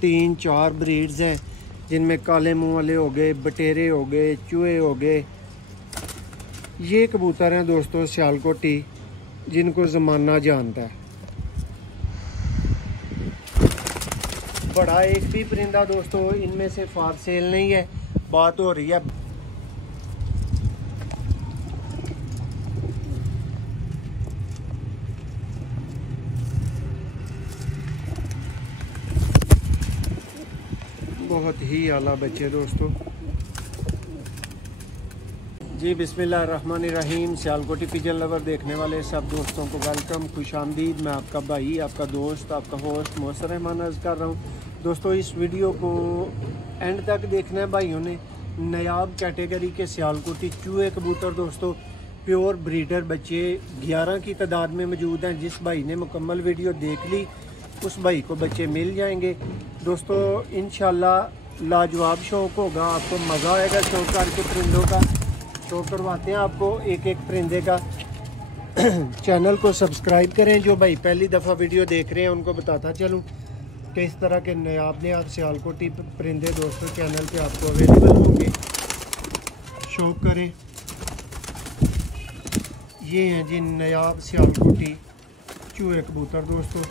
3-4 breeds हैं, जिनमें काले मुंह वाले हो गए, बटेरे हो गए, चूहे हो गए। ये कबूतर हैं दोस्तों सियालकोटी, जिनको ज़माना जानता है। बड़ा एक भी परिंदा दोस्तों इनमें से फार सेल नहीं है। बात हो रही है बहुत ही आला बच्चे दोस्तों जी। बिस्मिल्लाहिर्रहमानिर्रहीम। सियालकोटी पिजन लवर देखने वाले सब दोस्तों को वेलकम, खुश आमदीद। मैं आपका भाई, आपका दोस्त, आपका होस्ट मोहसिन रहमान अर्ज़ कर रहा हूँ दोस्तों। इस वीडियो को एंड तक देखना है भाइयों ने। नायाब कैटेगरी के सियालकोटी चूहे कबूतर दोस्तों, प्योर ब्रीडर बच्चे 11 की तादाद में मौजूद हैं। जिस भाई ने मुकम्मल वीडियो देख ली उस भाई को बच्चे मिल जाएंगे दोस्तों। इंशाल्लाह लाजवाब शौक होगा, आपको मज़ा आएगा शौक करके परिंदों का। शौक करवाते हैं आपको एक एक परिंदे का। चैनल को सब्सक्राइब करें। जो भाई पहली दफ़ा वीडियो देख रहे हैं उनको बताता चलूँ कि इस तरह के नायाब सियालकोटी परिंदे दोस्तों चैनल पे आपको अवेलेबल होंगे। शौक करें। ये हैं जी नायाब सियालकोटी चूहे कबूतर दोस्तों।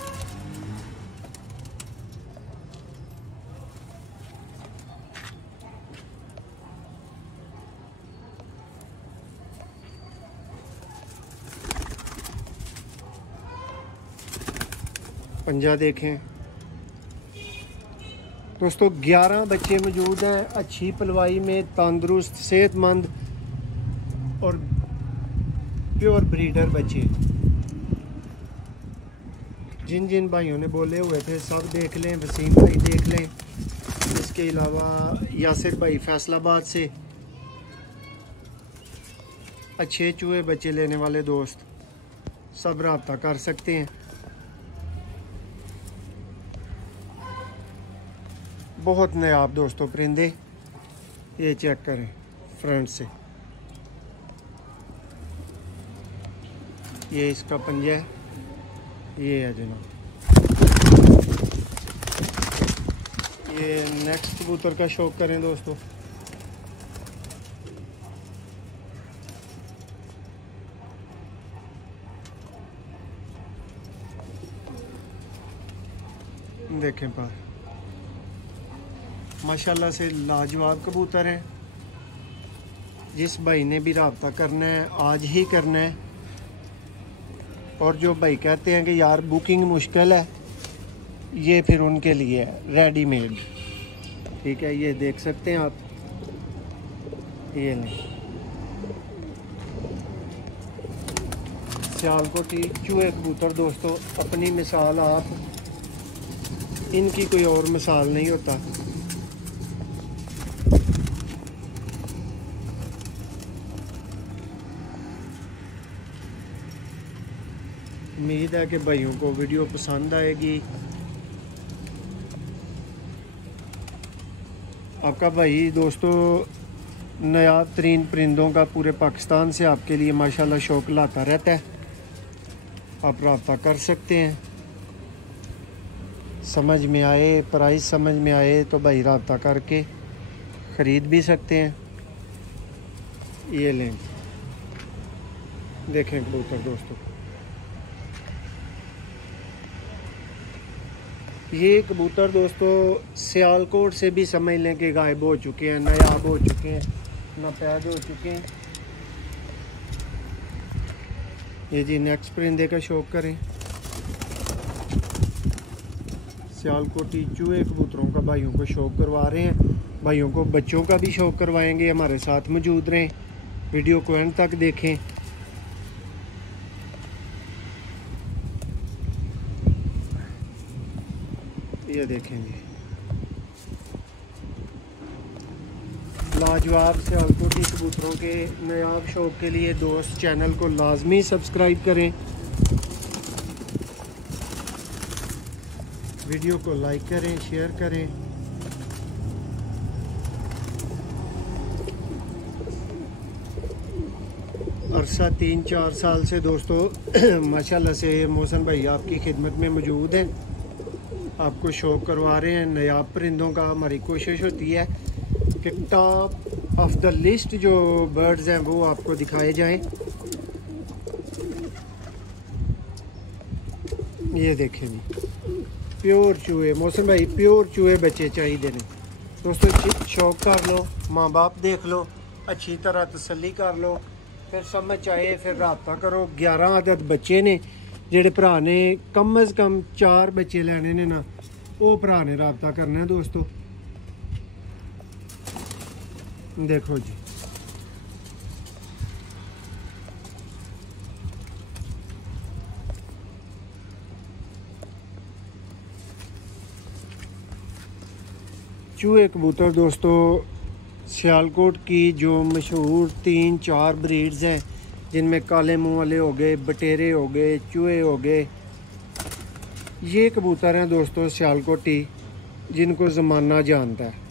पंजा देखें दोस्तों, 11 बच्चे मौजूद हैं अच्छी पलवाई में, तंदुरुस्त सेहतमंद और प्योर ब्रीडर बच्चे। जिन जिन भाइयों ने बोले हुए थे सब देख लें। वसीम भाई देख लें, इसके अलावा यासिर भाई फैसलाबाद से। अच्छे चूहे बच्चे लेने वाले दोस्त सब रब्ता कर सकते हैं। बहुत नायाब दोस्तों परिंदे, ये चेक करें फ्रंट से। ये इसका पंजा है, ये है जनाब। ये नेक्स्ट कबूतर का शौक करें दोस्तों। देखें पर माशाल्लाह से लाजवाब कबूतर हैं। जिस भाई ने भी रब्ता करना है आज ही करना है। और जो भाई कहते हैं कि यार बुकिंग मुश्किल है, ये फिर उनके लिए है रेडीमेड। ठीक है, ये देख सकते हैं आप, ये लें सियालकोटी चूहे कबूतर दोस्तों। अपनी मिसाल आप, इनकी कोई और मिसाल नहीं होता। उम्मीद है कि भाइयों को वीडियो पसंद आएगी। आपका भाई दोस्तों नायाब तरीन परिंदों का पूरे पाकिस्तान से आपके लिए माशाल्लाह शौक लाता रहता है। आप रब्ता कर सकते हैं। समझ में आए, प्राइस समझ में आए तो भाई रब्ता करके ख़रीद भी सकते हैं। ये लें, देखें कबूतर दोस्तों। ये कबूतर दोस्तों सियालकोट से भी समझ लें कि गायब हो चुके हैं, नायाब हो चुके हैं, नापैद हो चुके हैं। ये जी नेक्स्ट परिंदे का शौक करें। सियालकोटी चूहे कबूतरों का भाइयों को शौक करवा रहे हैं। भाइयों को बच्चों का भी शौक करवाएंगे। हमारे साथ मौजूद रहें, वीडियो को एंड तक देखें। ये देखें जी लाजवाब सियालकोटी कबूतरों के नायाब शौक के लिए दोस्त चैनल को लाजमी सब्सक्राइब करें। वीडियो को लाइक करें, शेयर करें। अरसा 3-4 साल से दोस्तों माशाल्लाह से मोहसिन भाई आपकी खिदमत में मौजूद हैं। आपको शो करवा रहे हैं नायाब परिंदों का। हमारी कोशिश होती है कि टॉप ऑफ द लिस्ट जो बर्ड्स हैं वो आपको दिखाए जाएं। ये देखें जी, प्योर चूहे। मौसम भाई प्योर चूहे बच्चे चाहिए ने दोस्तों। शौक कर लो, माँ बाप देख लो, अच्छी तरह तसल्ली कर लो, फिर समझ आए फिर रब्ता करो। 11 आदत बच्चे ने जेड़े भरा ने कम अज़ कम 4 बच्चे लैने ने ना, वो भरा ने रब्ता करना है दोस्तों। देखो जी, चूहे कबूतर दोस्तों सियालकोट की जो मशहूर 3-4 ब्रीड्स हैं, जिनमें काले मुंह वाले हो गए, बटेरे हो गए, चूहे हो गए, ये कबूतर हैं दोस्तों सियालकोटी, जिनको ज़माना जानता है।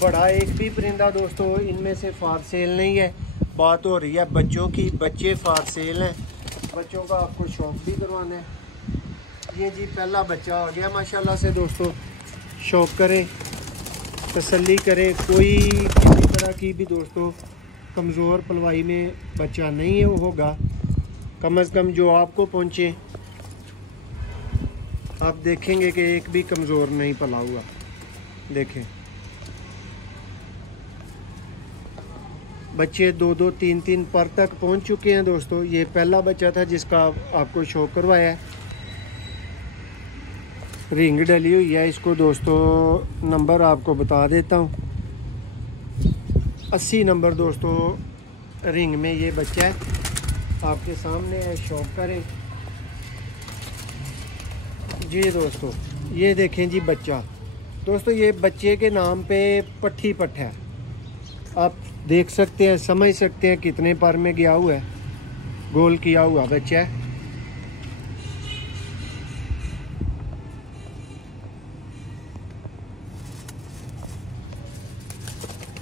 बड़ा एक भी परिंदा दोस्तों इनमें से फार सेल नहीं है। बात हो रही है बच्चों की, बच्चे फार सेल हैं। बच्चों का आपको शौक भी करवाना है। ये जी पहला बच्चा आ गया माशाल्लाह से दोस्तों। शौक करें, तसल्ली करें, कोई किसी तरह की भी दोस्तों कमज़ोर पलवाई में बच्चा नहीं है वो होगा। कम अज़ कम जो आपको पहुँचे, आप देखेंगे कि एक भी कमज़ोर नहीं पला हुआ। देखें बच्चे 2-2, 3-3 पर तक पहुँच चुके हैं दोस्तों। ये पहला बच्चा था जिसका आपको शौक करवाया है। रिंग डली हुई है इसको दोस्तों। नंबर आपको बता देता हूँ, 80 नंबर दोस्तों रिंग में ये बच्चा है, आपके सामने है। शौक करें जी दोस्तों। ये देखें जी बच्चा दोस्तों, ये बच्चे के नाम पे पट्ठी पट्ट है। आप देख सकते हैं, समझ सकते हैं कितने पर में गया हुआ है। गोल किया हुआ बच्चा है।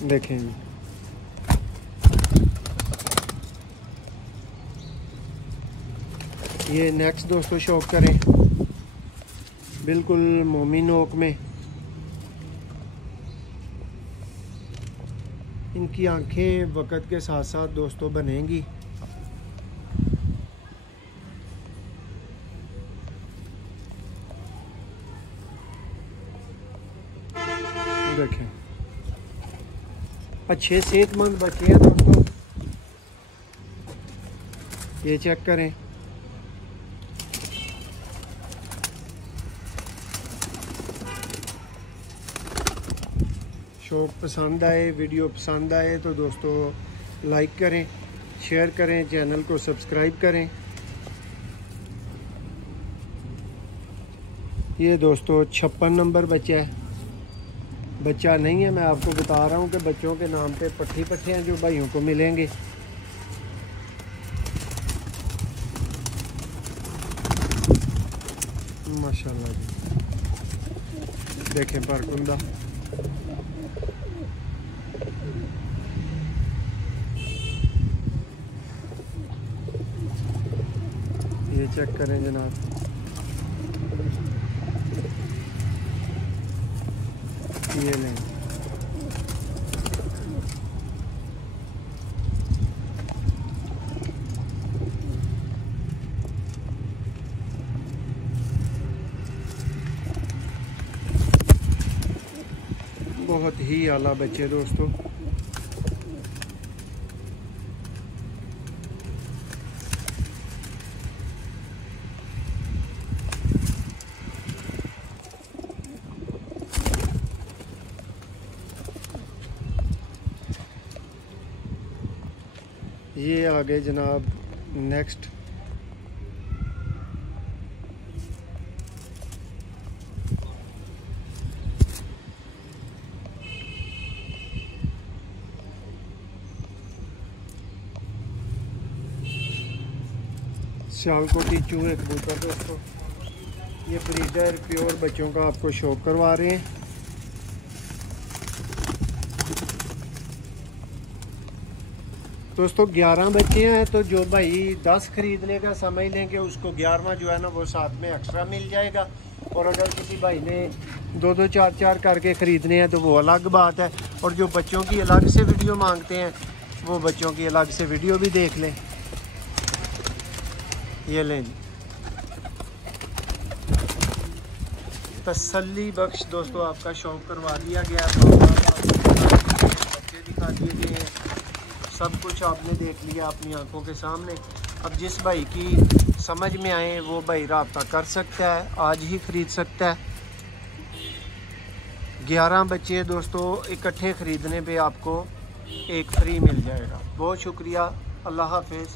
देखें ये नेक्स्ट दोस्तों शौक करें, बिल्कुल मोमी नोक में। इनकी आंखें वक़्त के साथ साथ दोस्तों बनेंगी। देखें अच्छे सेहतमंद बच्चे हैं दोस्तों। ये चेक करें। शौक पसंद आए, वीडियो पसंद आए तो दोस्तों लाइक करें, शेयर करें, चैनल को सब्सक्राइब करें। ये दोस्तों 56 नंबर बच्चा है। बच्चा नहीं है, मैं आपको बता रहा हूँ कि बच्चों के नाम पे पट्टी पट्टे हैं जो भाइयों को मिलेंगे। माशाल्लाह जी, देखें परकुंदा। ये चेक करें जनाब, ये लें। बहुत ही आला बच्चे दोस्तों। ये आ गए जनाब नेक्स्ट। सियालकोटी चूहे कबूतर दोस्तों, ये ब्रीडर प्योर बच्चों का आपको शौक करवा रहे हैं। दोस्तों 11 बच्चे हैं, तो जो भाई 10 खरीद लेगा समझ लें कि उसको 11वां जो है ना वो साथ में एक्स्ट्रा मिल जाएगा। और अगर किसी भाई ने 2-2 4-4 करके ख़रीदने हैं तो वो अलग बात है। और जो बच्चों की अलग से वीडियो मांगते हैं वो बच्चों की अलग से वीडियो भी देख लें। ये लें जी, तसल्ली बख्श दोस्तों आपका शौक़ करवा दिया गया, बच्चे दिखा दिए गए हैं, सब कुछ आपने देख लिया अपनी आंखों के सामने। अब जिस भाई की समझ में आए वो भाई राब्ता कर सकता है, आज ही ख़रीद सकता है। 11 बच्चे दोस्तों इकट्ठे ख़रीदने पे आपको एक फ्री मिल जाएगा। बहुत शुक्रिया, अल्लाह हाफ़िज़।